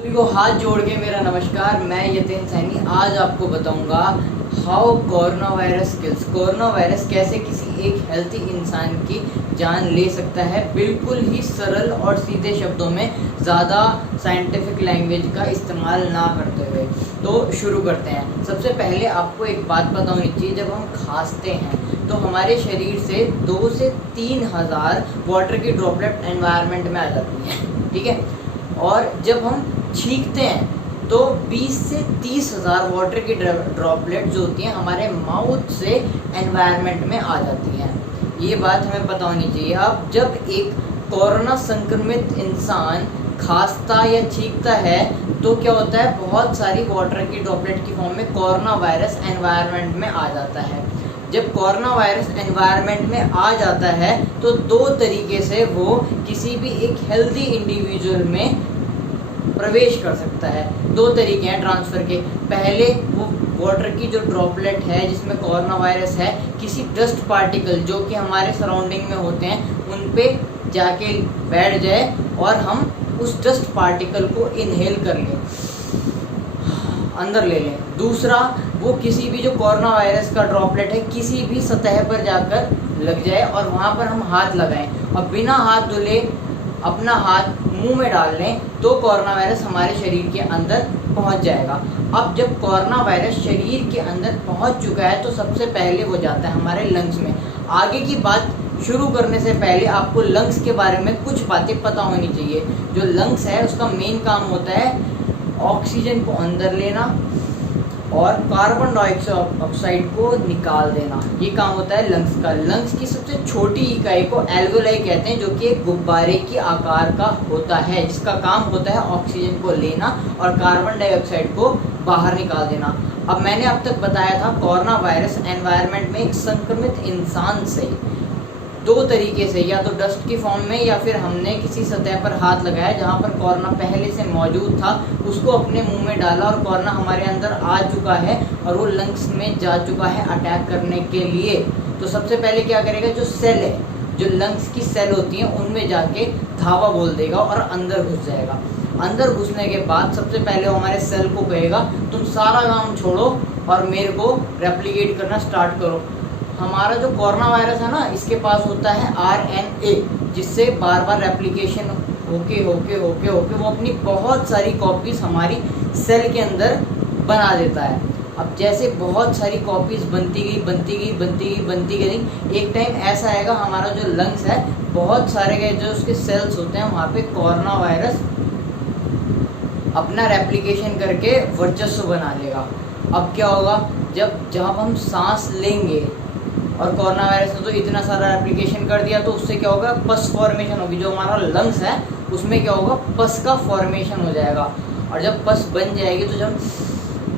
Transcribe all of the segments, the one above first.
सभी को हाथ जोड़ के मेरा नमस्कार। मैं यतिन सैनी आज आपको बताऊंगा how corona virus kills. Corona virus कैसे किसी एक हेल्थी इंसान की जान ले सकता है, बिल्कुल ही सरल और सीधे शब्दों में, ज़्यादा साइंटिफिक लैंग्वेज का इस्तेमाल ना करते हुए। तो शुरू करते हैं। सबसे पहले आपको एक बात पता होनी चाहिए, जब हम खांसते हैं तो हमारे शरीर से 2 से 3 हज़ार वाटर की ड्रॉपलेट एनवायरनमेंट में आ जाती हैं, ठीक है। और जब हम छींकते हैं तो 20 से 30 हज़ार वाटर की ड्रॉपलेट जो होती हैं हमारे माउथ से एनवायरनमेंट में आ जाती हैं। ये बात हमें पता होनी चाहिए। अब जब एक कोरोना संक्रमित इंसान खांसता या छींकता है तो क्या होता है, बहुत सारी वाटर की ड्रॉपलेट की फॉर्म में कोरोना वायरस एनवायरनमेंट में आ जाता है। जब कोरोना वायरस एनवायरनमेंट में आ जाता है तो 2 तरीके से वो किसी भी एक हेल्दी इंडिविजुअल में प्रवेश कर सकता है। 2 तरीके हैं ट्रांसफ़र के। पहले वो वाटर की जो ड्रॉपलेट है जिसमें कोरोना वायरस है, किसी डस्ट पार्टिकल जो कि हमारे सराउंडिंग में होते हैं उन पे जाके बैठ जाए और हम उस डस्ट पार्टिकल को इनहेल कर लें, अंदर ले लें। दूसरा, वो किसी भी जो कोरोना वायरस का ड्रॉपलेट है किसी भी सतह पर जाकर लग जाए और वहाँ पर हम हाथ लगाएं और बिना हाथ धुले अपना हाथ मुंह में डाल लें तो कोरोना वायरस हमारे शरीर के अंदर पहुंच जाएगा। अब जब कोरोना वायरस शरीर के अंदर पहुंच चुका है तो सबसे पहले वो जाता है हमारे लंग्स में। आगे की बात शुरू करने से पहले आपको लंग्स के बारे में कुछ बातें पता होनी चाहिए। जो लंग्स है उसका मेन काम होता है ऑक्सीजन को अंदर लेना और कार्बन डाइऑक्साइड को निकाल देना। ये काम होता है लंग्स का। लंग्स की सबसे छोटी इकाई को एल्वेलाई कहते हैं, जो कि एक गुब्बारे के आकार का होता है, जिसका काम होता है ऑक्सीजन को लेना और कार्बन डाइऑक्साइड को बाहर निकाल देना। अब मैंने अब तक बताया था कोरोना वायरस एनवायरनमेंट में एक संक्रमित इंसान से 2 तरीके से, या तो डस्ट की फॉर्म में या फिर हमने किसी सतह पर हाथ लगाया जहाँ पर कोरोना पहले से मौजूद था, उसको अपने मुंह में डाला और कोरोना हमारे अंदर आ चुका है और वो लंग्स में जा चुका है अटैक करने के लिए। तो सबसे पहले क्या करेगा, जो सेल है, जो लंग्स की सेल होती हैं उनमें जाके धावा बोल देगा और अंदर घुस जाएगा। अंदर घुसने के बाद सबसे पहले वो हमारे सेल को कहेगा तुम सारा काम छोड़ो और मेरे को रेप्लिकेट करना स्टार्ट करो। हमारा जो कोरोना वायरस है ना, इसके पास होता है RNA, जिससे बार बार रेप्लिकेशन होके वो अपनी बहुत सारी कॉपीज़ हमारी सेल के अंदर बना देता है। अब जैसे बहुत सारी कॉपीज़ बनती गई, एक टाइम ऐसा आएगा हमारा जो लंग्स है, बहुत सारे गए जो उसके सेल्स होते हैं वहाँ पे कोरोना वायरस अपना रेप्लिकेशन करके वर्चस्व बना लेगा। अब क्या होगा, जब हम सांस लेंगे और कोरोना वायरस ने तो इतना सारा एप्लीकेशन कर दिया तो उससे क्या होगा, पस फॉर्मेशन होगी। जो हमारा लंग्स है उसमें क्या होगा, पस का फॉर्मेशन हो जाएगा। और जब पस बन जाएगी तो जब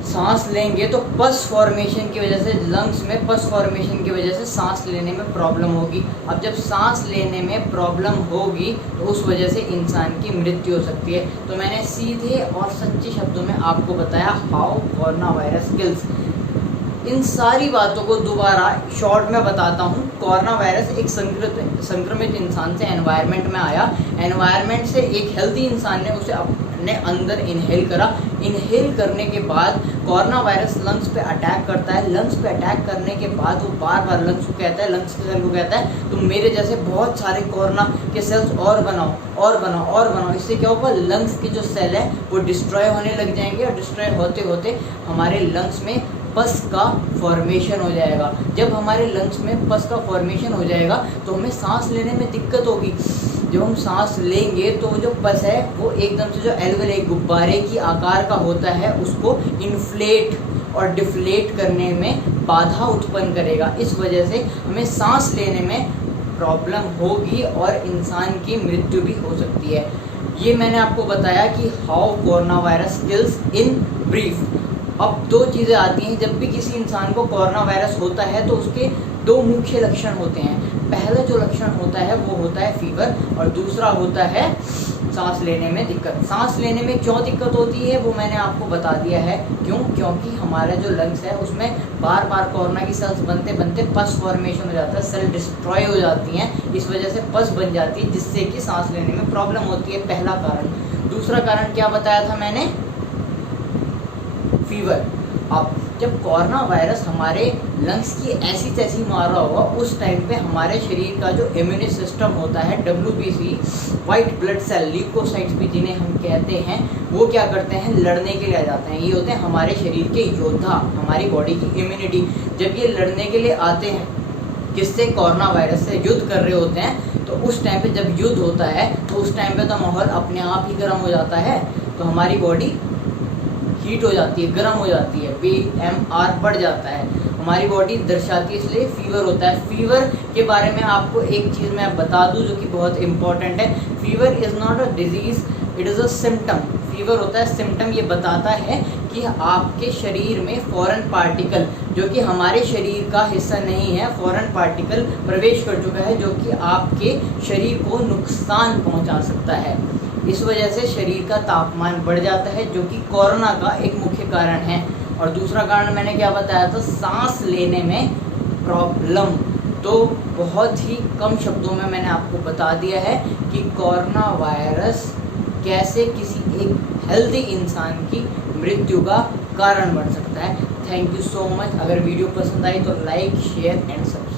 सांस लेंगे तो पस फॉर्मेशन की वजह से, लंग्स में पस फॉर्मेशन की वजह से सांस लेने में प्रॉब्लम होगी। अब जब सांस लेने में प्रॉब्लम होगी तो उस वजह से इंसान की मृत्यु हो सकती है। तो मैंने सीधे और सच्चे शब्दों में आपको बताया हाउ कोरोना वायरस किल्स। इन सारी बातों को दोबारा शॉर्ट में बताता हूँ। कोरोना वायरस एक संक्रमित इंसान से एनवायरनमेंट में आया, एनवायरनमेंट से एक हेल्दी इंसान ने उसे अपने अंदर इनहेल करा। इनहेल करने के बाद कोरोना वायरस लंग्स पे अटैक करता है। लंग्स पे अटैक करने के बाद वो बार बार लंग्स को कहता है, लंग्स के सेल को कहता है तुम मेरे जैसे बहुत सारे कोरोना के सेल्स और बनाओ। इससे क्या होगा, लंग्स के जो सेल है वो डिस्ट्रॉय होने लग जाएंगे और डिस्ट्रॉय होते होते हमारे लंग्स में पस का फॉर्मेशन हो जाएगा। जब हमारे लंग्स में पस का फॉर्मेशन हो जाएगा तो हमें सांस लेने में दिक्कत होगी। जब हम सांस लेंगे तो जो पस है वो एकदम से जो एल्वेलाई गुब्बारे की आकार का होता है उसको इन्फ्लेट और डिफ्लेट करने में बाधा उत्पन्न करेगा। इस वजह से हमें सांस लेने में प्रॉब्लम होगी और इंसान की मृत्यु भी हो सकती है। ये मैंने आपको बताया कि how corona virus kills in brief. अब 2 चीज़ें आती हैं। जब भी किसी इंसान को कोरोना वायरस होता है तो उसके 2 मुख्य लक्षण होते हैं। पहला जो लक्षण होता है वो होता है फीवर और दूसरा होता है सांस लेने में दिक्कत। सांस लेने में क्यों दिक्कत होती है वो मैंने आपको बता दिया है। क्योंकि हमारा जो लंग्स है उसमें बार बार कोरोना की सेल्स बनते बनते पस फॉर्मेशन हो जाता है, सेल डिस्ट्रॉय हो जाती हैं, इस वजह से पस बन जाती है जिससे कि सांस लेने में प्रॉब्लम होती है, पहला कारण। दूसरा कारण क्या बताया था मैंने, फीवर। अब जब कोरोना वायरस हमारे लंग्स की ऐसी तैसी मार रहा होगा, उस टाइम पे हमारे शरीर का जो इम्यून सिस्टम होता है, WBC, white blood cell, leukocytes भी जिन्हें हम कहते हैं, वो क्या करते हैं, लड़ने के लिए आ जाते हैं। ये होते हैं हमारे शरीर के योद्धा, हमारी बॉडी की इम्यूनिटी। जब ये लड़ने के लिए आते हैं, किससे, कोरोना वायरस से युद्ध कर रहे होते हैं, तो उस टाइम पे जब युद्ध होता है तो उस टाइम पे तो माहौल अपने आप ही गर्म हो जाता है, तो हमारी बॉडी हीट हो जाती है, गर्म हो जाती है, PMR बढ़ जाता है, हमारी बॉडी दर्शाती है, इसलिए फीवर होता है। फीवर के बारे में आपको एक चीज़ मैं बता दूं जो कि बहुत इंपॉर्टेंट है, fever is not a disease, it is a symptom. Fever होता है सिम्टम, ये बताता है कि आपके शरीर में फॉरेन पार्टिकल, जो कि हमारे शरीर का हिस्सा नहीं है, फॉरेन पार्टिकल प्रवेश कर चुका है, जो कि आपके शरीर को नुकसान पहुंचा सकता है। इस वजह से शरीर का तापमान बढ़ जाता है, जो कि कोरोना का एक मुख्य कारण है। और दूसरा कारण मैंने क्या बताया था, सांस लेने में प्रॉब्लम। तो बहुत ही कम शब्दों में मैंने आपको बता दिया है कि कोरोना वायरस कैसे किसी एक हेल्दी इंसान की मृत्यु का कारण बन सकता है। Thank you so much. अगर वीडियो पसंद आई तो लाइक, शेयर एंड सब्सक्राइब।